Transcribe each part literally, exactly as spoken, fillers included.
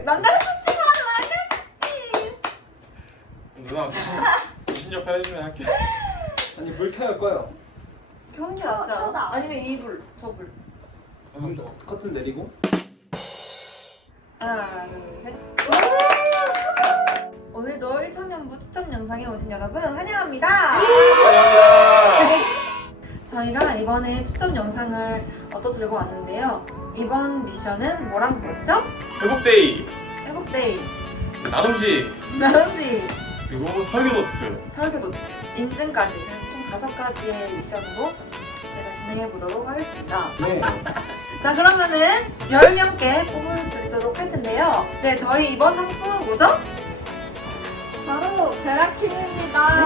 남자를 쫓지 마. 남자를 누나 귀신, 귀신 역할 해주면 할게. 아니 불 켜요 꺼요. 켜는 게 낫지 않아? 켜자. 아니면 이 불, 저 불. 커튼 내리고. 하나, 둘, 셋. 오늘도 일천년부 추첨 영상에 오신 여러분 환영합니다. 감사합니다. 저희가 이번에 추첨 영상을 얻어 들고 왔는데요. 이번 미션은 뭐랑 뭐였죠? 회복데이, 회복데이, 나눔식, 나은지, 그리고 설교노트. 설교도, 인증까지 그래서 총 다섯 가지의 미션으로 제가 진행해 보도록 하겠습니다. 네. 자 그러면은 열 명께 뽑아드리도록 할 텐데요. 네 저희 이번 상품은 뭐죠? 바로 베라킹입니다.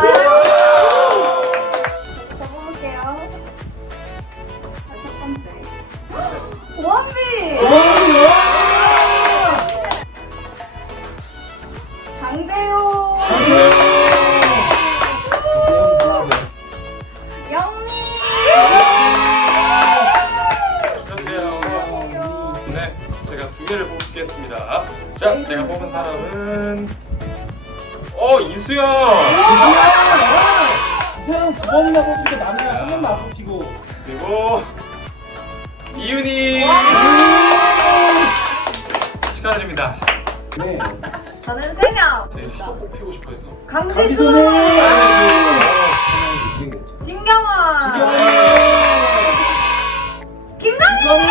저부터 뽑을게요. 아, 첫 번째. 오한비! 장재호! 영미! 축하드려요. 네, 제가 두 개를 뽑겠습니다. 자, 제가 뽑은 사람은 어 이수영. 이수영 두 번이나 뽑히고 나는 한 번도 안 뽑히고. 그리고 이윤이. 축하드립니다. 네. 저는 세 명. 네, 하도 뽑히고 싶어 해서. 강지수, 진경원, 김강민.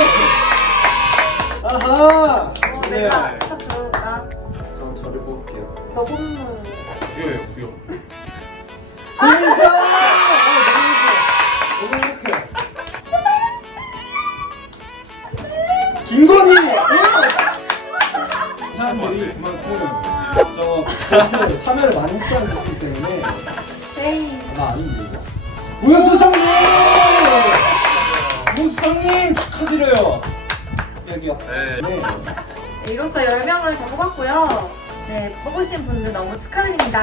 아하. 어, 내가 딱 들어온다. 전 저를 뽑을게요. 너 뽑는. 구요예요, 구요. 손민서. 너무 행복해. 김건희. 사람들이 그만큼 저 참여를 많이 했다는 것이기 때문에 제이. 아마 아닌데 이거. 우수성님! 우수성님 축하드려요. 여기요. 네. 네. 네, 이로써 열 명을 다 뽑았고요. 네, 뽑으신 분들 너무 축하드립니다.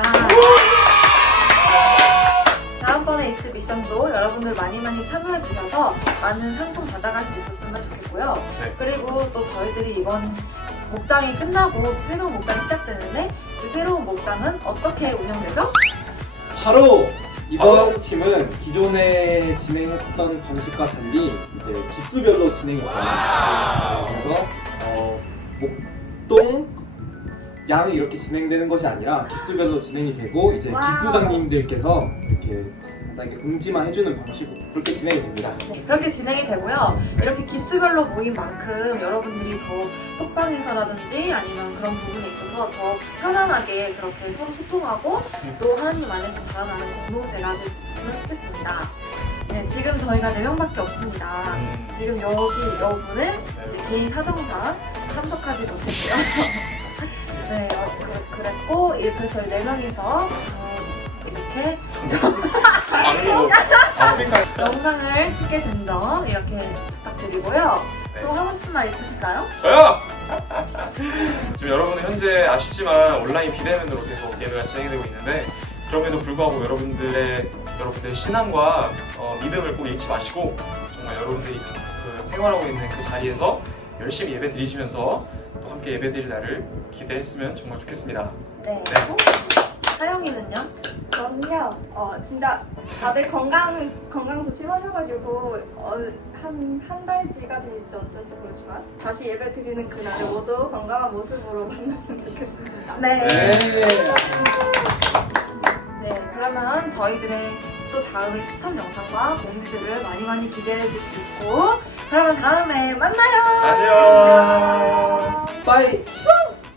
다음번에 있을 미션도 여러분들 많이 많이 참여해주셔서 많은 상품 받아갈 수 있었으면 좋겠고요. 네. 그리고 또 저희들이 이번 목장이 끝나고 새로운 목장이 시작되는데 그 새로운 목장은 어떻게 운영되죠? 바로 이번 팀은 기존에 진행했던 방식과 달리 이제 기수별로 진행이 있잖아요. 그래서 어, 목동 양 이렇게 진행되는 것이 아니라 기수별로 진행이 되고 이제 와우. 기수장님들께서 이렇게 간단하게 공지만 해주는 방식으로 그렇게 진행이 됩니다. 네, 그렇게 진행이 되고요. 이렇게 기수별로 모인 만큼 여러분들이 더 톡방에서라든지 아니면 그런 부분에 있어서 더 편안하게 그렇게 서로 소통하고 또 하나님 안에서 자라나는 공동체가 될 수 있으면 좋겠습니다. 네, 지금 저희가 네 명밖에 없습니다. 지금 여기 여분은 이제 개인 사정상 참석하지 못했고요. 네, 어, 그, 그랬고 이렇게 저희 네 명이서 어, 이렇게 방금 아프리카. 영상을 찍게 된 점 이렇게 부탁드리고요. 네. 또 하고 싶은 말 있으실까요? 저요! 지금 여러분은 현재 아쉽지만 온라인 비대면으로 계속 예배가 진행되고 있는데 그럼에도 불구하고 여러분들의 여러분들의 신앙과 어, 믿음을 꼭 잃지 마시고 정말 여러분들이 그 생활하고 있는 그 자리에서 열심히 예배 드리시면서 또 함께 예배 드릴 날을 기대했으면 정말 좋겠습니다. 네. 네. 하영이는요? 저는요, 어, 진짜 다들 건강, 건강 조심하셔가지고, 어, 한, 한 달지가 될지 어쩔지 모르지만, 다시 예배 드리는 그날을 모두 건강한 모습으로 만났으면 좋겠습니다. 네. 네. 네, 그러면 저희들의 또 다음의 추천 영상과 공지들을 많이 많이 기대해 주시고 그러면 다음에 만나요. 안녕. 빠이.